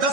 10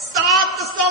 700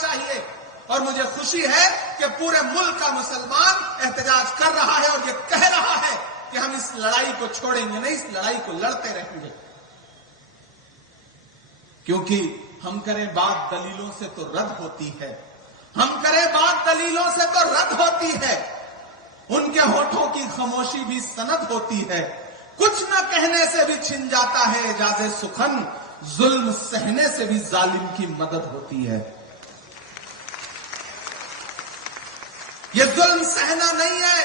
چاہیے. اور مجھے خوشی ہے کہ پورے ملک کا مسلمان احتجاج کر رہا ہے اور یہ کہہ رہا ہے کہ ہم اس لڑائی کو چھوڑیں گے نہیں، اس لڑائی کو لڑتے رہیں گے. کیونکہ ہم کریں بات دلیلوں سے تو رد ہوتی ہے، ہم کریں بات دلیلوں سے تو رد ہوتی ہے. ان کے ہونٹوں کی خاموشی بھی سند ہوتی ہے. کچھ نہ کہنے سے بھی چھن جاتا ہے اعجاز سخن، ظلم سہنے سے بھی ظالم کی مدد ہوتی ہے. یہ ظلم سہنا نہیں ہے،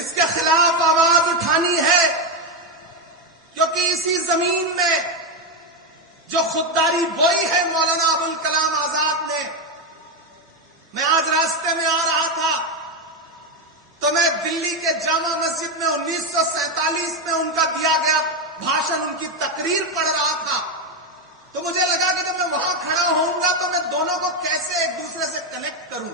اس کے خلاف آواز اٹھانی ہے. کیونکہ اسی زمین میں جو خودداری بوئی ہے مولانا ابوالکلام آزاد نے. میں آج راستے میں آ رہا تھا تو میں دلی کے جامع مسجد میں 1947 میں ان کا دیا گیا بھاشن، ان کی تقریر پڑھ رہا تھا. تو مجھے لگا کہ جب میں وہاں کھڑا ہوں گا تو میں دونوں کو کیسے ایک دوسرے سے کنیکٹ کروں.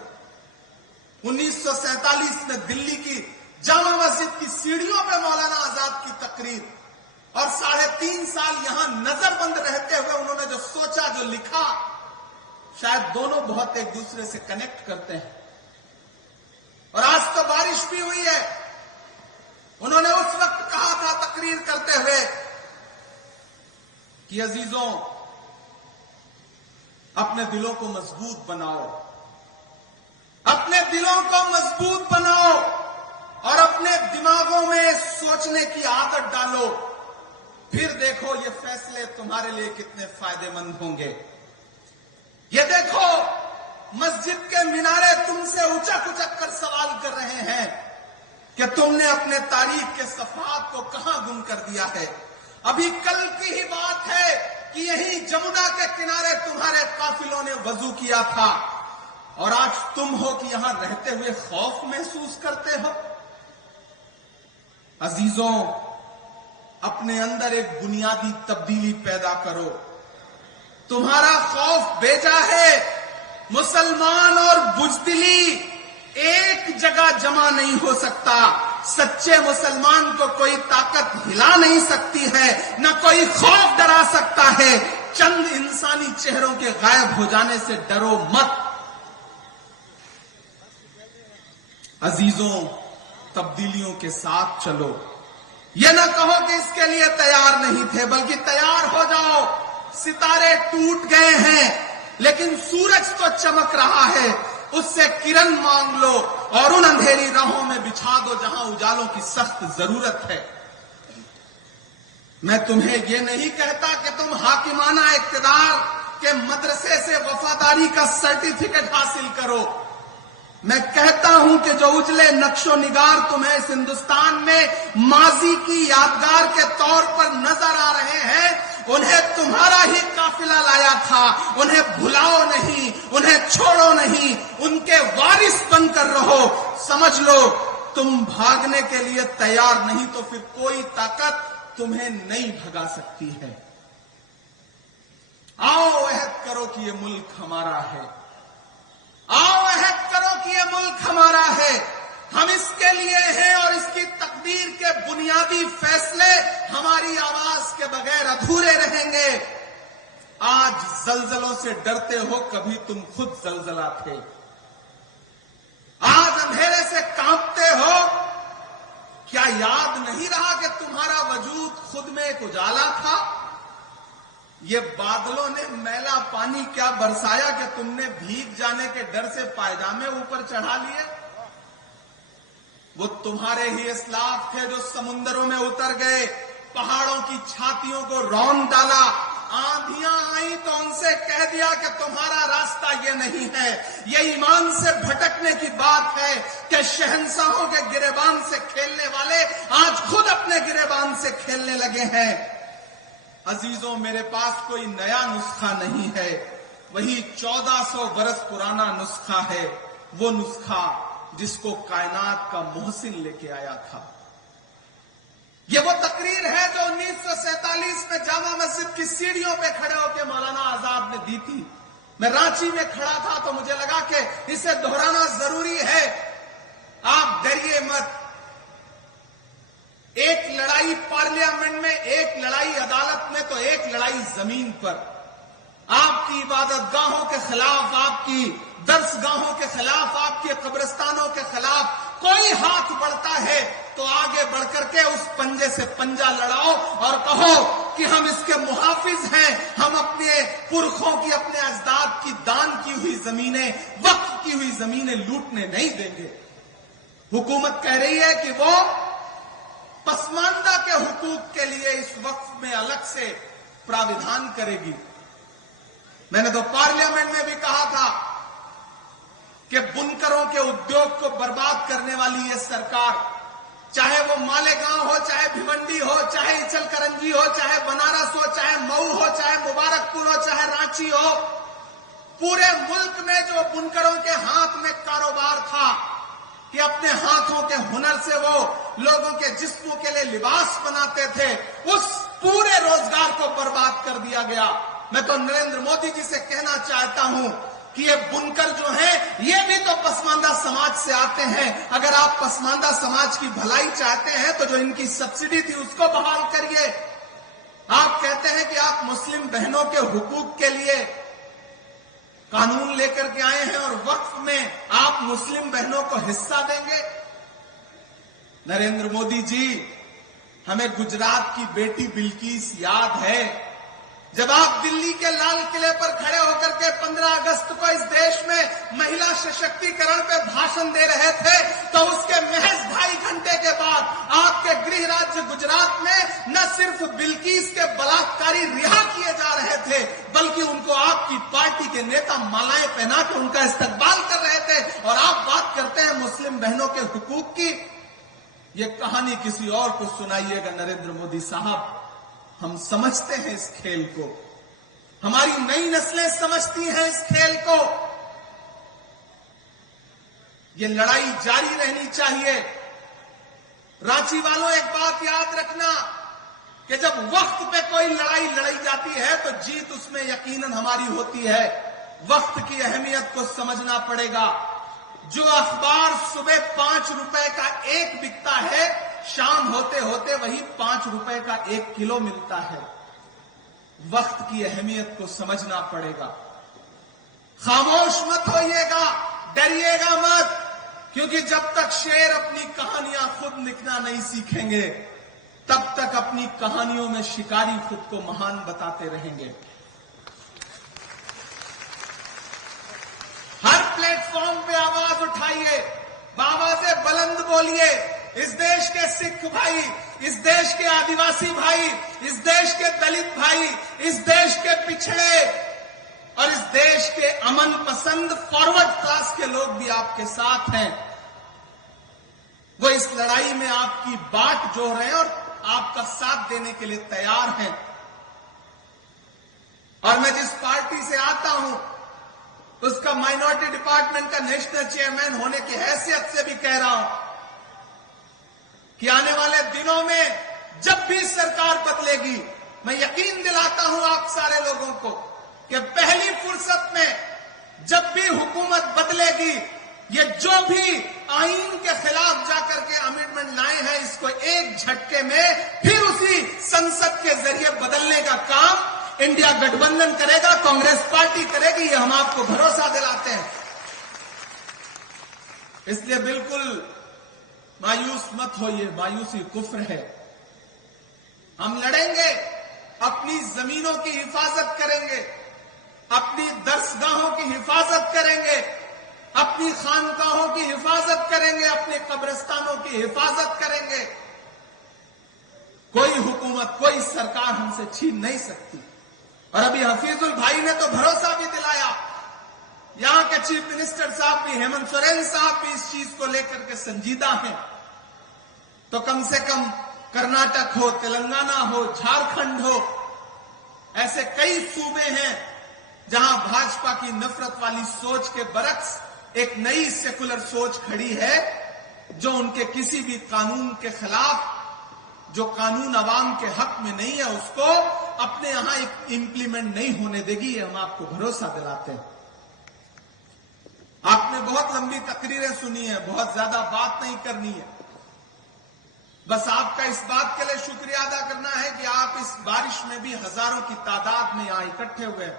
1947 میں دلی کی جامع مسجد کی سیڑھیوں پہ مولانا آزاد کی تقریر، اور 3.5 سال یہاں نظر بند رہتے ہوئے انہوں نے جو سوچا، جو لکھا، شاید دونوں بہت ایک دوسرے سے کنیکٹ کرتے ہیں. اور آج تو بارش بھی ہوئی ہے. انہوں نے اس وقت کہا تھا تقریر کرتے ہوئے کہ عزیزوں، اپنے دلوں کو مضبوط بناؤ، اپنے دلوں کو مضبوط بناؤ اور اپنے دماغوں میں سوچنے کی عادت ڈالو. پھر دیکھو یہ فیصلے تمہارے لیے کتنے فائدے مند ہوں گے. یہ دیکھو مسجد کے مینارے تم سے اچک اچک کر سوال کر رہے ہیں کہ تم نے اپنے تاریخ کے صفحات کو کہاں گم کر دیا ہے. ابھی کل کی ہی بات ہے کہ یہی جمنا کے کنارے تمہارے قافلوں نے وضو کیا تھا، اور آج تم ہو کہ یہاں رہتے ہوئے خوف محسوس کرتے ہو. عزیزوں، اپنے اندر ایک بنیادی تبدیلی پیدا کرو. تمہارا خوف بیجا ہے. مسلمان اور بزدلی ایک جگہ جمع نہیں ہو سکتا. سچے مسلمان کو کوئی طاقت ہلا نہیں سکتی ہے، نہ کوئی خوف ڈرا سکتا ہے. چند انسانی چہروں کے غائب ہو جانے سے ڈرو مت. عزیزوں، تبدیلیوں کے ساتھ چلو. یہ نہ کہو کہ اس کے لیے تیار نہیں تھے، بلکہ تیار ہو جاؤ. ستارے ٹوٹ گئے ہیں لیکن سورج تو چمک رہا ہے. اس سے کرن مانگ لو اور ان اندھیری راہوں میں بچھا دو جہاں اجالوں کی سخت ضرورت ہے. میں تمہیں یہ نہیں کہتا کہ تم حاکمانہ اقتدار کے مدرسے سے وفاداری کا سرٹیفکیٹ حاصل کرو. میں کہتا ہوں کہ جو اجلے نقش و نگار تمہیں اس ہندوستان میں ماضی کی یادگار کے طور پر نظر آ رہے ہیں، انہیں تمہارا ہی قافلہ لایا تھا. انہیں بھلاؤ نہیں، انہیں چھوڑو نہیں، ان کے وارث بن کر رہو. سمجھ لو تم بھاگنے کے لیے تیار نہیں تو پھر کوئی طاقت تمہیں نہیں بھگا سکتی ہے. آؤ عہد کرو کہ یہ ملک ہمارا ہے. آؤ عہد کرو کہ یہ ملک ہمارا ہے. ہم اس کے لیے ہیں اور اس کی تقدیر کے بنیادی فیصلے ہماری آواز کے بغیر ادھورے رہیں گے. آج زلزلوں سے ڈرتے ہو، کبھی تم خود زلزلہ تھے. آج اندھیرے سے کانپتے ہو، کیا یاد نہیں رہا کہ تمہارا وجود خود میں ایک اجالا تھا؟ یہ بادلوں نے میلا پانی کیا برسایا کہ تم نے بھیگ جانے کے ڈر سے پائجامے اوپر چڑھا لیے؟ وہ تمہارے ہی اسلاف تھے جو سمندروں میں اتر گئے، پہاڑوں کی چھاتیوں کو رون ڈالا. آندھیاں آئیں تو ان سے کہہ دیا کہ تمہارا راستہ یہ نہیں ہے. یہ ایمان سے بھٹکنے کی بات ہے کہ شہنشاہوں کے گریبان سے کھیلنے والے آج خود اپنے گریبان سے کھیلنے لگے ہیں. عزیزوں، میرے پاس کوئی نیا نسخہ نہیں ہے، وہی 1400 برس پرانا نسخہ ہے. وہ نسخہ جس کو کائنات کا محسن لے کے آیا تھا. یہ وہ تقریر ہے جو 1947 میں جامع مسجد کی سیڑھیوں پہ کھڑے ہو کے مولانا آزاد نے دی تھی. میں رانچی میں کھڑا تھا تو مجھے لگا کہ اسے دہرانا ضروری ہے. آپ ڈریے مت. ایک لڑائی پارلیمنٹ میں، ایک لڑائی عدالت میں، تو ایک لڑائی زمین پر. آپ کی عبادت گاہوں کے خلاف، آپ کی درس گاہوں کے خلاف، آپ کے قبرستانوں کے خلاف کوئی ہاتھ بڑھتا ہے تو آگے بڑھ کر کے اس پنجے سے پنجہ لڑاؤ اور کہو کہ ہم اس کے محافظ ہیں، ہم اپنے پرکھوں کی، اپنے اجداد کی دان کی ہوئی زمینیں، وقف کی ہوئی زمینیں لوٹنے نہیں دیں گے۔ حکومت کہہ رہی ہے کہ وہ پسماندہ کے حقوق کے لیے اس وقف میں الگ سے پراویدھان کرے گی۔ میں نے تو پارلیمنٹ میں بھی کہا تھا کہ بنکروں کے ادیوگ کو برباد کرنے والی یہ سرکار، چاہے وہ مالیگاؤں ہو، چاہے بھیونڈی ہو، چاہے اچل کرنجی ہو، چاہے بنارس ہو، چاہے مئو ہو، چاہے مبارک پور ہو، چاہے رانچی ہو، پورے ملک میں جو بنکروں کے ہاتھ میں کاروبار تھا کہ اپنے ہاتھوں کے ہنر سے وہ لوگوں کے جسموں کے لیے لباس بناتے تھے، اس پورے روزگار کو برباد کر دیا گیا۔ میں تو نریندر مودی جی سے کہنا چاہتا ہوں کہ یہ بنکر جو ہیں یہ بھی تو پسماندہ سماج سے آتے ہیں۔ اگر آپ پسماندہ سماج کی بھلائی چاہتے ہیں تو جو ان کی سبسڈی تھی اس کو بحال کریے۔ آپ کہتے ہیں کہ آپ مسلم بہنوں کے حقوق کے لیے قانون لے کر کے آئے ہیں اور وقف میں آپ مسلم بہنوں کو حصہ دیں گے۔ نریندر مودی جی، ہمیں گجرات کی بیٹی بلکیس یاد ہے، جب آپ دلی کے لال قلعے پر کھڑے ہو کر کے 15 اگست کو اس دیش میں مہیلا سشکتی کرن پہ بھاشن دے رہے تھے تو اس کے محض 2.5 گھنٹے کے بعد آپ کے گرہ راجیہ گجرات میں نہ صرف بلکیس کے بلاکاری رہا کیے جا رہے تھے بلکہ ان کو آپ کی پارٹی کے نیتا مالائیں پہنا کے ان کا استقبال کر رہے تھے، اور آپ بات کرتے ہیں مسلم بہنوں کے حقوق کی۔ یہ کہانی کسی اور کو سنائیے گا نریندر مودی صاحب، ہم سمجھتے ہیں اس کھیل کو، ہماری نئی نسلیں سمجھتی ہیں اس کھیل کو۔ یہ لڑائی جاری رہنی چاہیے۔ رانچی والوں ایک بات یاد رکھنا کہ جب وقت پہ کوئی لڑائی لڑائی جاتی ہے تو جیت اس میں یقیناً ہماری ہوتی ہے۔ وقت کی اہمیت کو سمجھنا پڑے گا۔ جو اخبار صبح 5 روپے کا ایک بکتا ہے، شام ہوتے ہوتے وہی 5 روپے کا 1 کلو ملتا ہے۔ وقت کی اہمیت کو سمجھنا پڑے گا۔ خاموش مت ہوئیے گا، ڈریے گا مت، کیونکہ جب تک شیر اپنی کہانیاں خود لکھنا نہیں سیکھیں گے تب تک اپنی کہانیوں میں شکاری خود کو مہان بتاتے رہیں گے۔ ہر پلیٹ فارم پہ آواز اٹھائیے، بآوازیں بلند بولیے۔ اس دیش کے سکھ بھائی، اس دیش کے آدیواسی بھائی، اس دیش کے دلت بھائی، اس دیش کے پچھڑے اور اس دیش کے امن پسند فارورڈ کلاس کے لوگ بھی آپ کے ساتھ ہیں۔ وہ اس لڑائی میں آپ کی بات جوڑ رہے ہیں اور آپ کا ساتھ دینے کے لیے تیار ہیں۔ اور میں جس پارٹی سے آتا ہوں اس کا مائنورٹی ڈپارٹمنٹ کا نیشنل چیئرمین ہونے کی حیثیت سے بھی کہہ رہا ہوں کہ آنے والے دنوں میں جب بھی سرکار بدلے گی، میں یقین دلاتا ہوں آپ سارے لوگوں کو کہ پہلی فرصت میں جب بھی حکومت بدلے گی، یہ جو بھی آئین کے خلاف جا کر کے امینڈمنٹ لائے ہیں اس کو ایک جھٹکے میں پھر اسی سنسد کے ذریعے بدلنے کا کام انڈیا گٹھ بندھن کرے گا، کانگریس پارٹی کرے گی، یہ ہم آپ کو بھروسہ دلاتے ہیں۔ اس لیے بالکل مایوس مت ہوئیے، مایوسی کفر ہے۔ ہم لڑیں گے، اپنی زمینوں کی حفاظت کریں گے، اپنی درسگاہوں کی حفاظت کریں گے، اپنی خانقاہوں کی حفاظت کریں گے، اپنے قبرستانوں کی حفاظت کریں گے۔ کوئی حکومت، کوئی سرکار ہم سے چھین نہیں سکتی۔ اور ابھی حفیظ البھائی نے تو بھروسہ بھی دلایا، یہاں کے چیف منسٹر صاحب بھی، ہیمنت سورین صاحب بھی اس چیز کو لے کر کے سنجیدہ ہیں۔ تو کم سے کم کرناٹک ہو، تلنگانہ ہو، جھارکھنڈ ہو، ایسے کئی صوبے ہیں جہاں بھاجپا کی نفرت والی سوچ کے برعکس ایک نئی سیکولر سوچ کھڑی ہے جو ان کے کسی بھی قانون کے خلاف، جو قانون عوام کے حق میں نہیں ہے اس کو اپنے یہاں امپلیمنٹ نہیں ہونے دے گی، یہ ہم آپ کو بھروسہ دلاتے ہیں۔ آپ نے بہت لمبی تقریریں سنی ہیں، بہت زیادہ بات نہیں کرنی ہے، بس آپ کا اس بات کے لیے شکریہ ادا کرنا ہے کہ آپ اس بارش میں بھی ہزاروں کی تعداد میں یہاں اکٹھے ہوئے ہیں۔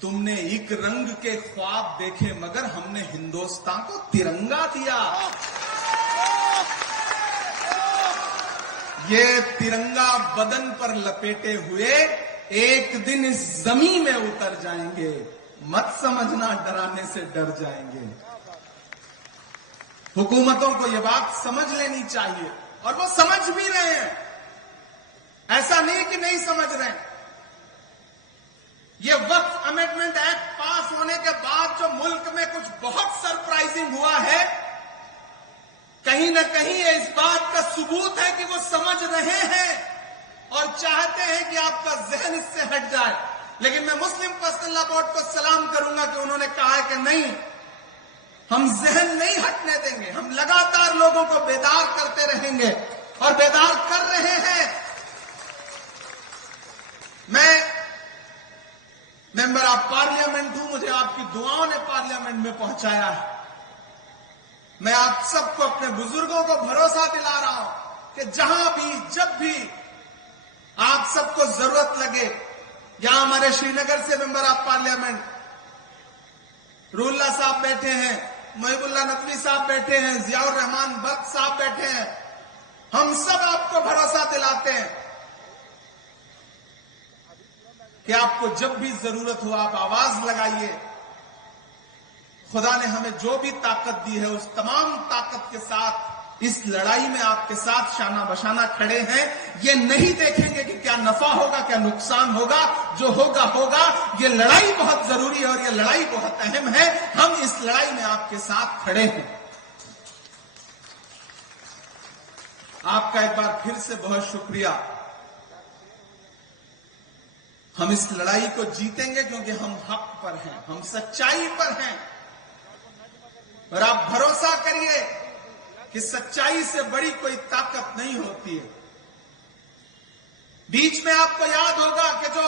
تم نے ایک رنگ کے خواب دیکھے مگر ہم نے ہندوستان کو ترنگا دیا. یہ ترنگا بدن پر لپیٹے ہوئے ایک دن اس زمین میں اتر جائیں گے. مت سمجھنا ڈرانے سے ڈر جائیں گے. حکومتوں کو یہ بات سمجھ لینی چاہیے اور وہ سمجھ بھی رہے ہیں. ایسا نہیں کہ نہیں سمجھ رہے ہیں. یہ وقف امینڈمنٹ ایکٹ پاس ہونے کے بعد جو ملک میں کچھ بہت سرپرائزنگ ہوا ہے، کہیں نہ کہیں یہ اس بات کا ثبوت ہے کہ وہ سمجھ رہے ہیں اور چاہتے ہیں کہ آپ کا ذہن اس سے ہٹ جائے. لیکن میں مسلم پرسنل لا بورڈ کو سلام کروں گا کہ انہوں نے کہا ہے کہ نہیں، ہم ذہن نہیں ہٹنے دیں گے. ہم لگاتار لوگوں کو بیدار کرتے رہیں گے اور بیدار کر رہے ہیں. میں ممبر آف پارلیمنٹ ہوں، مجھے آپ کی دعاؤں نے پارلیمنٹ میں پہنچایا ہے. میں آپ سب کو، اپنے بزرگوں کو بھروسہ دلا رہا ہوں کہ جہاں بھی جب بھی آپ سب کو ضرورت لگے، یہاں ہمارے شری نگر سے ممبر آف پارلیمنٹ روح اللہ صاحب بیٹھے ہیں، محب اللہ نقوی صاحب بیٹھے ہیں، ضیاء الرحمان برق صاحب بیٹھے ہیں. ہم سب آپ کو بھروسہ دلاتے ہیں کہ آپ کو جب بھی ضرورت ہو آپ آواز لگائیے. خدا نے ہمیں جو بھی طاقت دی ہے اس تمام طاقت کے ساتھ اس لڑائی میں آپ کے ساتھ شانہ بشانہ کھڑے ہیں. یہ نہیں دیکھیں گے کہ کیا نفع ہوگا کیا نقصان ہوگا، جو ہوگا ہوگا. یہ لڑائی بہت ضروری ہے اور یہ لڑائی بہت اہم ہے. ہم اس لڑائی میں آپ کے ساتھ کھڑے ہیں. آپ کا ایک بار پھر سے بہت شکریہ. ہم اس لڑائی کو جیتیں گے کیونکہ ہم حق پر ہیں، ہم سچائی پر ہیں. اور آپ بھروسہ کریے کہ سچائی سے بڑی کوئی طاقت نہیں ہوتی ہے. بیچ میں آپ کو یاد ہوگا کہ جو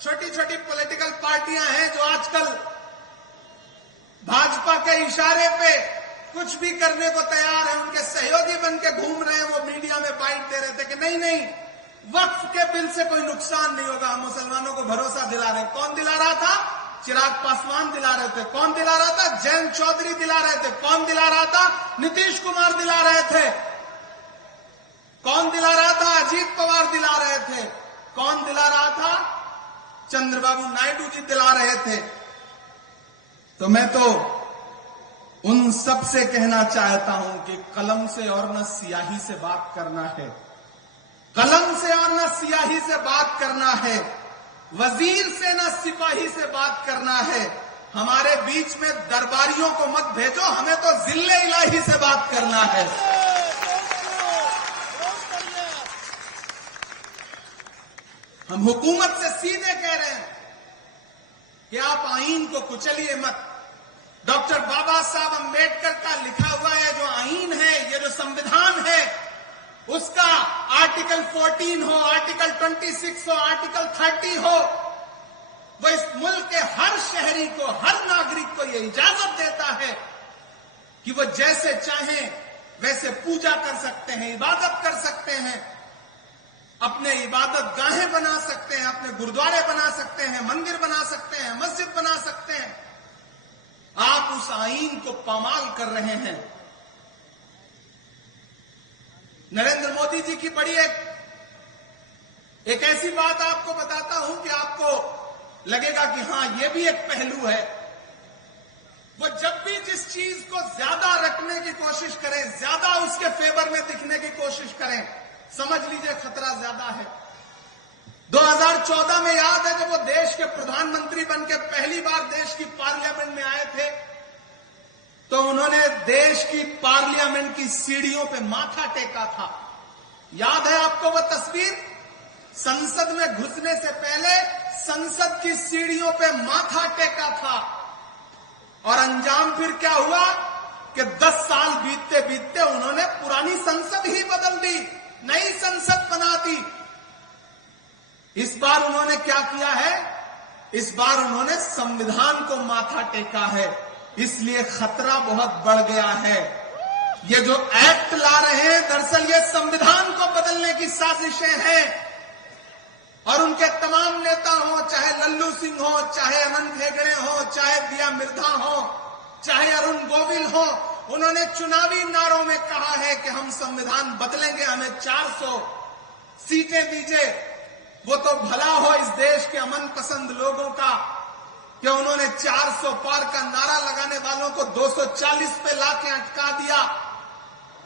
چھوٹی چھوٹی پولیٹیکل پارٹیاں ہیں جو آج کل بھاجپا کے اشارے پہ کچھ بھی کرنے کو تیار ہیں، ان کے سہیوگی بن کے گھوم رہے ہیں، وہ میڈیا میں بائٹ دے رہے تھے کہ نہیں نہیں، وقف کے بل سے کوئی نقصان نہیں ہوگا. ہم مسلمانوں کو بھروسہ دلا رہے ہیں. کون دلا رہا تھا؟ چراغ پاسوان دلا رہے تھے. کون دلا رہا تھا؟ جینت چودھری دلا رہے تھے. کون دلا رہا تھا؟ نتیش کمار دلا رہے تھے. کون دلا رہا تھا؟ اجیت پوار دلا رہے تھے. کون دلا رہا تھا؟ چندر بابو نائیڈو جی دلا رہے تھے. تو میں تو ان سب سے کہنا چاہتا ہوں کہ قلم سے اور نہ سیاہی سے بات کرنا ہے. قلم سے اور نہ سیاہی سے بات کرنا ہے. وزیر سے نہ سپاہی سے بات کرنا ہے. ہمارے بیچ میں درباریوں کو مت بھیجو، ہمیں تو ذل الہی سے بات کرنا ہے. ہم حکومت سے سیدھے کہہ رہے ہیں کہ آپ آئین کو کچلیے مت. ڈاکٹر بابا صاحب امبیڈکر کا لکھا ہوا ہے جو آئین ہے، یہ جو سموِدھان ہے، اس کا آرٹیکل 14 ہو، آرٹیکل 26 ہو، آرٹیکل 30 ہو، وہ اس ملک کے ہر شہری کو، ہر ناگرک کو یہ اجازت دیتا ہے کہ وہ جیسے چاہیں ویسے پوجا کر سکتے ہیں، عبادت کر سکتے ہیں، اپنے عبادت گاہیں بنا سکتے ہیں، اپنے گردوارے بنا سکتے ہیں، مندر بنا سکتے ہیں، مسجد بنا سکتے ہیں. آپ اس آئین کو پامال کر رہے ہیں. نریندر مودی جی کی بڑی ایک ایسی بات آپ کو بتاتا ہوں کہ آپ کو لگے گا کہ ہاں یہ بھی ایک پہلو ہے. وہ جب بھی جس چیز کو زیادہ رکھنے کی کوشش کریں، زیادہ اس کے فیور میں دکھنے کی کوشش کریں، سمجھ لیجئے خطرہ زیادہ ہے. 2014 میں یاد ہے جب وہ دیش کے پردھان منتری بن کے پہلی بار دیش کی پارلیمنٹ میں آئے تھے تو انہوں نے دیش کی پارلیمنٹ کی سیڑھیوں پہ ماتھا ٹیکا تھا. یاد ہے آپ کو وہ تصویر؟ سنسد میں گھسنے سے پہلے سنسد کی سیڑھیوں پہ ماتھا ٹیکا تھا. اور انجام پھر کیا ہوا کہ 10 سال بیتتے بیتتے انہوں نے پرانی سنسد ہی بدل دی، نئی سنسد بنا دی. اس بار انہوں نے کیا کیا ہے؟ اس بار انہوں نے سموِدھان کو ماتھا ٹیکا ہے. اس لیے خطرہ بہت بڑھ گیا ہے. یہ جو ایکٹ لا رہے ہیں دراصل یہ سموِدھان کو بدلنے کی سازشیں ہیں. اور ان کے تمام نیتا ہوں، چاہے للو سنگھ ہو، چاہے اننت ہیگڑے ہو، چاہے دیا مردا ہو، چاہے ارون گوول ہو، انہوں نے چناوی نعروں میں کہا ہے کہ ہم سنویدھان بدلیں گے، ہمیں 400 سیٹیں دیجیے۔ وہ تو بھلا ہو اس دیش کے امن پسند لوگوں کا کہ انہوں نے 400 پار کا نعرہ لگانے والوں کو 240 پہ لا کے اٹکا دیا۔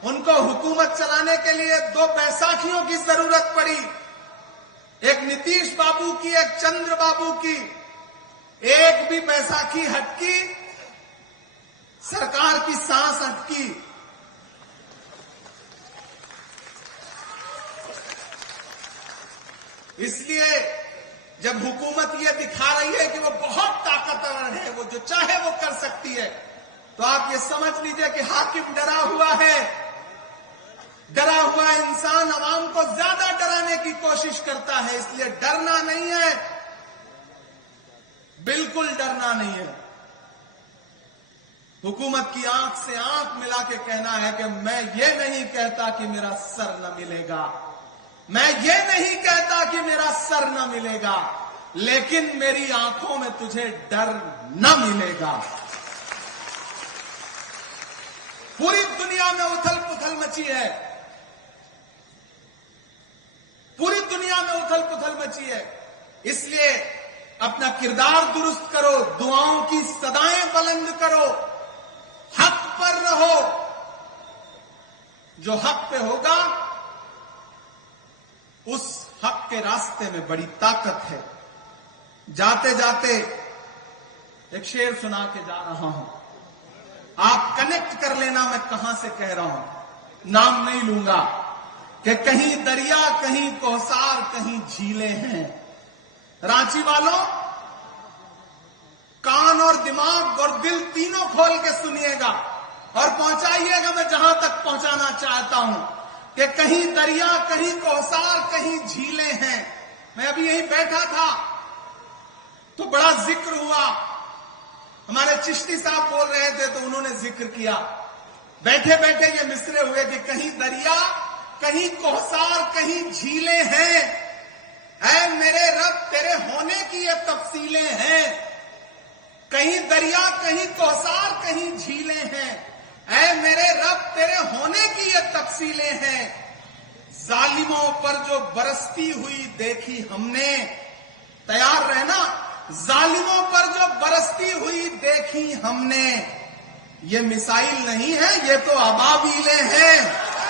ان کو حکومت چلانے کے لیے 2 بیساکھیوں کی ضرورت پڑی، ایک نتیش بابو کی، ایک چندر بابو کی۔ ایک بھی بیساکھی ہٹکی، سرکار کی سانس اٹکی۔ اس لیے جب حکومت یہ دکھا رہی ہے کہ وہ بہت طاقتور ہے، وہ جو چاہے وہ کر سکتی ہے، تو آپ یہ سمجھ لیجئے کہ حاکم ڈرا ہوا ہے۔ ڈرا ہوا انسان عوام کو زیادہ ڈرانے کی کوشش کرتا ہے، اس لیے ڈرنا نہیں ہے، بالکل ڈرنا نہیں ہے۔ حکومت کی آنکھ سے آنکھ ملا کے کہنا ہے کہ میں یہ نہیں کہتا کہ میرا سر نہ ملے گا، میں یہ نہیں کہتا کہ میرا سر نہ ملے گا، لیکن میری آنکھوں میں تجھے ڈر نہ ملے گا۔ پوری دنیا میں اتھل پتھل مچی ہے، پوری دنیا میں اتھل پتھل مچی ہے، اس لیے اپنا کردار درست کرو، دعاؤں کی صدائیں بلند کرو، حق پر رہو۔ جو حق پہ ہوگا اس حق کے راستے میں بڑی طاقت ہے۔ جاتے جاتے ایک شعر سنا کے جا رہا ہوں، آپ کنیکٹ کر لینا میں کہاں سے کہہ رہا ہوں، نام نہیں لوں گا، کہ کہیں دریا، کہیں کوثر، کہیں جھیلیں ہیں۔ رانچی والوں، کان اور دماغ اور دل تینوں کھول کے سنیے گا اور پہنچائیے گا میں جہاں تک پہنچانا چاہتا ہوں، کہ کہیں دریا، کہیں کوثر، کہیں جھیلیں ہیں۔ میں ابھی یہیں بیٹھا تھا تو بڑا ذکر ہوا، ہمارے چشتی صاحب بول رہے تھے تو انہوں نے ذکر کیا، بیٹھے بیٹھے یہ مصرے ہوئے کہ کہیں دریا، کہیں کوثر، کہیں جھیلیں ہیں، اے میرے رب تیرے ہونے کی یہ تفصیلیں ہیں۔ کہیں دریا، کہیں کوثر، کہیں جھیلیں ہیں، اے میرے رب تیرے ہونے کی یہ تفصیلیں ہیں۔ ظالموں پر جو برستی ہوئی دیکھی ہم نے، تیار رہنا، ظالموں پر جو برستی ہوئی دیکھی ہم نے، یہ میسائل نہیں ہے، یہ تو ابابیلیں ہیں۔